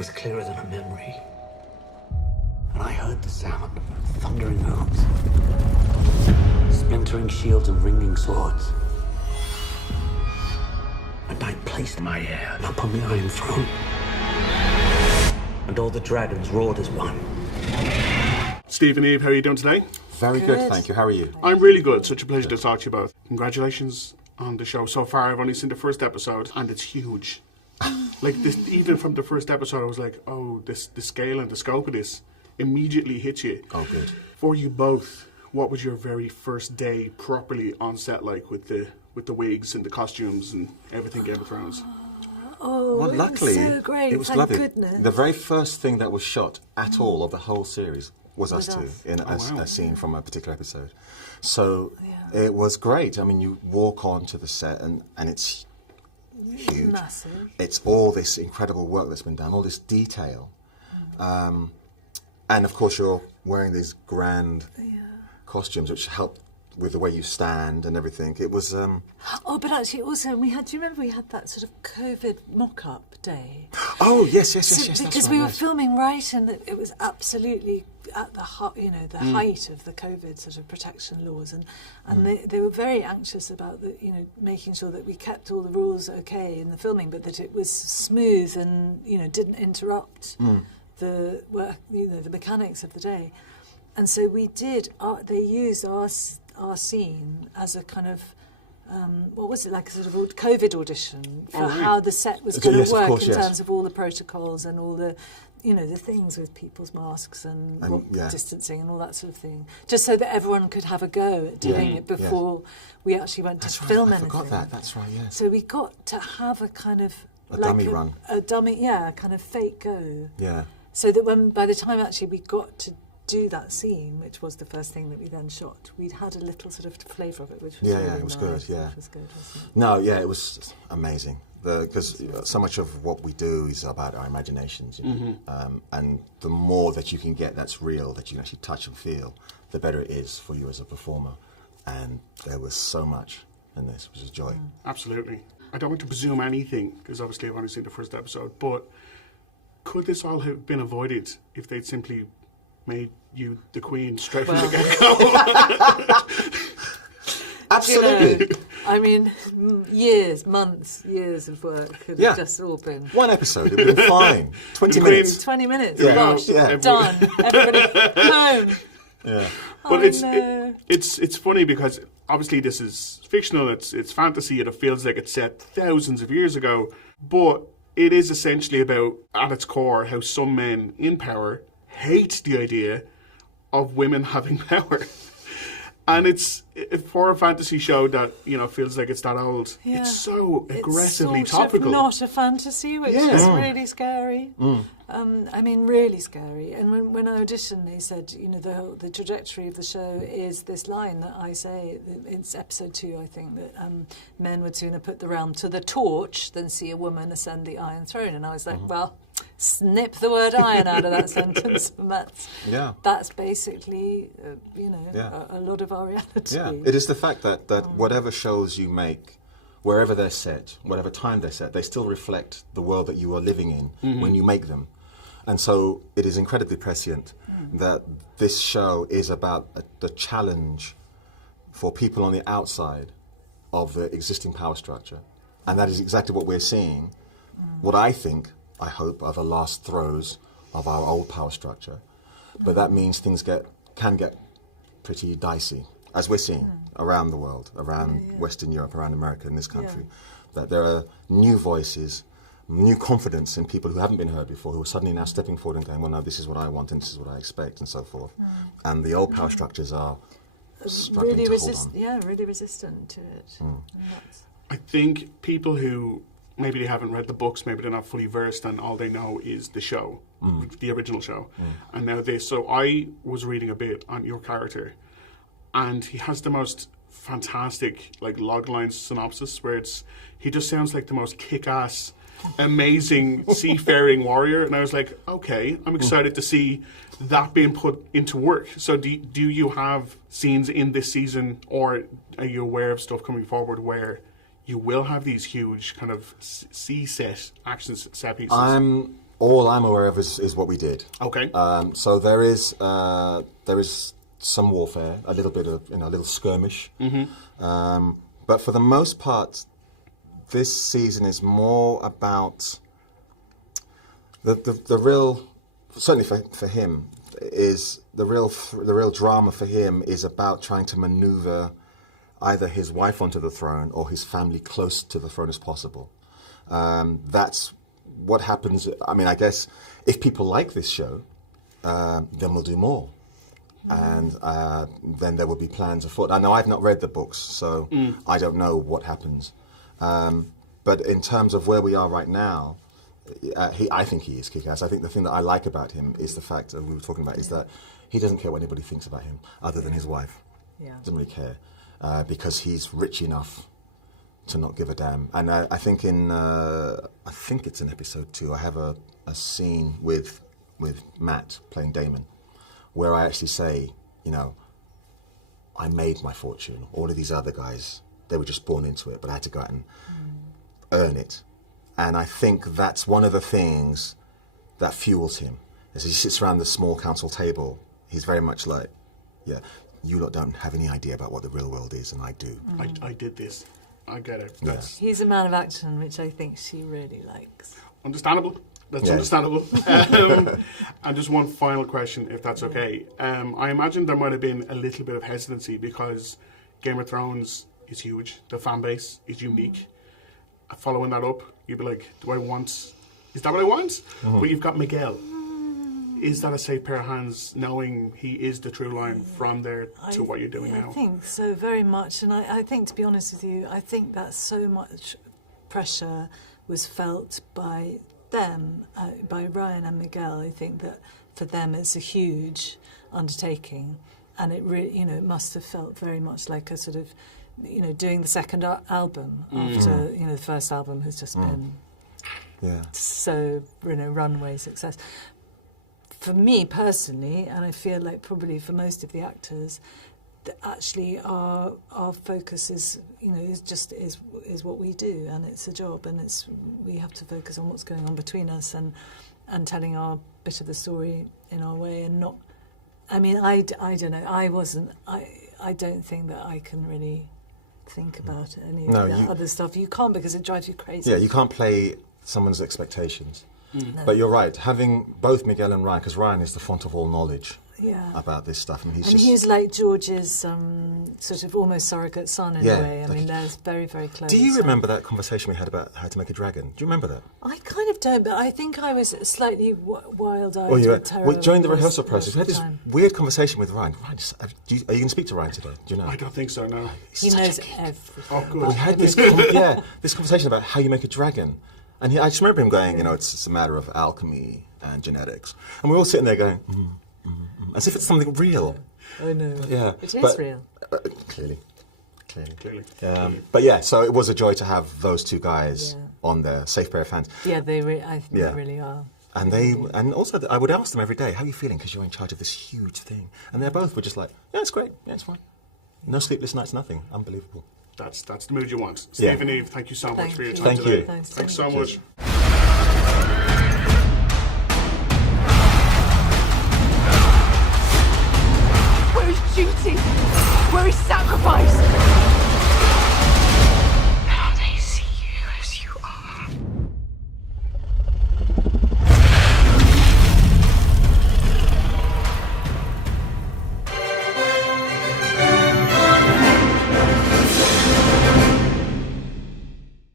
was clearer than a memory. And I heard the sound of thundering hooves, splintering shields and ringing swords. And I placed my heir upon the Iron Throne. And all the dragons roared as one. Steve and Eve, how are you doing today? Very good, thank you. How are you? I'm really good. Such a pleasure to talk to you both. Congratulations on the show. So far, I've only seen the first episode, and it's huge. Like, this, even from the first episode, I was like, oh, the scale and the scope of this immediately hit you. Oh, good. For you both, what was your very first day properly on set like, with the wigs and the costumes and everything Game of Thrones? Oh, Well, luckily, it was so great. it was Thank lovely. goodness. The very first thing that was shot at all of the whole series was us two us. in wow. a scene from a particular episode. So Yeah. it was great. I mean, you walk onto the set and it's huge. Massive. It's all this incredible work that's been done, all this detail. And of course, you're wearing these grand costumes, which help with the way you stand and everything. It was... Oh, but actually, also, do you remember we had that sort of COVID mock-up day? Oh, yes, So- that's because right, we were yes. filming right, and it was absolutely at the Mm. height of the COVID sort of protection laws, and they were very anxious about making sure that we kept all the rules okay in the filming, but that it was smooth and didn't interrupt the work, the mechanics of the day. And so we did. They used our scene as a kind of what was it, like a sort of COVID audition for how the set was going Yes, to of work course, in yes. terms of all the protocols and all the the things with people's masks and distancing and all that sort of thing, just so that everyone could have a go at doing it before we actually went to film I anything. forgot that. That's right, yes. So we got to have a kind of dummy run. a dummy, kind of fake go. Yeah. So that by the time actually we got to do that scene, which was the first thing that we then shot, we'd had a little sort of flavour of it, which was really it was good, nice, yeah. which was good, wasn't it? No, it was amazing. Because so much of what we do is about our imaginations, and the more that you can get that's real, that you can actually touch and feel, the better it is for you as a performer. And there was so much in this, which was joy. Absolutely. I don't want to presume anything, because obviously I've only seen the first episode, but could this all have been avoided if they'd simply made you the queen straight from the get-go? Absolutely. I mean, years of work could have just all been... One episode, it would have been fine. 20 The Queen- minutes. 20 minutes, Yeah. gosh, Yeah. done, everybody home. Yeah. But No. it's funny because obviously this is fictional, it's fantasy, and it feels like it's set thousands of years ago, but it is essentially about, at its core, how some men in power hate the idea of women having power. And it's for a fantasy show that feels like it's that old. Yeah. It's so aggressively it's sort topical. Of not a fantasy, which Yeah. is really scary. I mean, really scary. And when I auditioned, they said, the trajectory of the show is this line that I say. It's episode 2, I think, that men would sooner put the realm to the torch than see a woman ascend the Iron Throne. And I was like, well, snip the word iron out of that sentence, and that's basically a lot of our reality. Yeah, it is the fact that whatever shows you make, wherever they're set, whatever time they're set, they still reflect the world that you are living in when you make them. And so it is incredibly prescient that this show is about the challenge for people on the outside of the existing power structure. And that is exactly what we're seeing. What I hope, are the last throes of our old power structure. But that means things can get pretty dicey, as we're seeing around the world, around Western Europe, around America, in this country. That there are new voices, new confidence in people who haven't been heard before, who are suddenly now stepping forward and going, well, no, this is what I want and this is what I expect, and so forth. And the old power structures are struggling really to hold on. really resistant to it. And that's- I think people who maybe they haven't read the books, maybe they're not fully versed, and all they know is the show, the original show. And now this. So I was reading a bit on your character, and he has the most fantastic logline synopsis where he just sounds like the most kick-ass, amazing seafaring warrior. And I was like, okay, I'm excited to see that being put into work. So do you have scenes in this season, or are you aware of stuff coming forward where you will have these huge kind of sea set action set pieces? All I'm aware of is what we did. Okay. So there is some warfare, a little bit of a little skirmish, but for the most part, this season is more about the real. Certainly for him, is the real drama for him is about trying to maneuver either his wife onto the throne or his family close to the throne as possible. That's what happens. I mean, I guess if people like this show, then we'll do more. And then there will be plans afoot. I know I've not read the books, so I don't know what happens. But in terms of where we are right now, I think he is kick-ass. I think the thing that I like about him is the fact that we were talking about is that he doesn't care what anybody thinks about him, other than his wife. Yeah. Doesn't really care, because he's rich enough to not give a damn. And I think I think it's in episode 2. I have a scene with Matt playing Damon, where I actually say, I made my fortune. All of these other guys, they were just born into it, but I had to go out and earn it. And I think that's one of the things that fuels him. As he sits around the small council table, he's very much like, yeah, you lot don't have any idea about what the real world is, and I do. I did this. I get it. Yeah. That's He's a man of action, which I think she really likes. understandable. That's Yeah. understandable. And just one final question, if that's okay. I imagine there might have been a little bit of hesitancy because Game of Thrones is huge. The fan base is unique. Following that up, you'd be like, is that what I want? But you've got Miguel. Is that a safe pair of hands, knowing he is the true line from there to what you're doing now? I think so, very much. And I think, to be honest with you, I think that so much pressure was felt by them, by Ryan and Miguel. I think that for them it's a huge undertaking, and it really, it must have felt very much like a sort of, doing the second album after, the first album has just been so, runway success. For me personally, and I feel like probably for most of the actors, that actually our focus is is what we do, and it's a job, and we have to focus on what's going on between us and telling our bit of the story in our way, and not. I mean, I don't know. I don't think that I can really think about any of that other stuff. You can't, because it drives you crazy. Yeah, you can't play someone's expectations. No. But you're right, having both Miguel and Ryan, because Ryan is the font of all knowledge about this stuff. And he's like George's sort of almost surrogate son in a way. I mean, they're very, very close. Do you remember that conversation we had about how to make a dragon? Do you remember that? I kind of don't, but I think I was slightly wild-eyed with terror. During the rehearsal process, we had this weird conversation with Ryan. Are you going to speak to Ryan today? Do you know? I don't think so, no. He knows everything. Oh, good. We had this this conversation about how you make a dragon. And I just remember him going, it's a matter of alchemy and genetics. And we're all sitting there going, as if it's something real. I know. Yeah. It is real. Clearly. Clearly. So it was a joy to have those two guys on there, safe pair of hands. Yeah, I think they really are. And also I would ask them every day, how are you feeling? Because you're in charge of this huge thing. And they both were just like, yeah, it's great. Yeah, it's fine. No sleepless nights, nothing. Unbelievable. That's the mood you want. Steve and Eve, thank you so much for your time Thank today. you. Thanks so much. Where is duty? Where is sacrifice?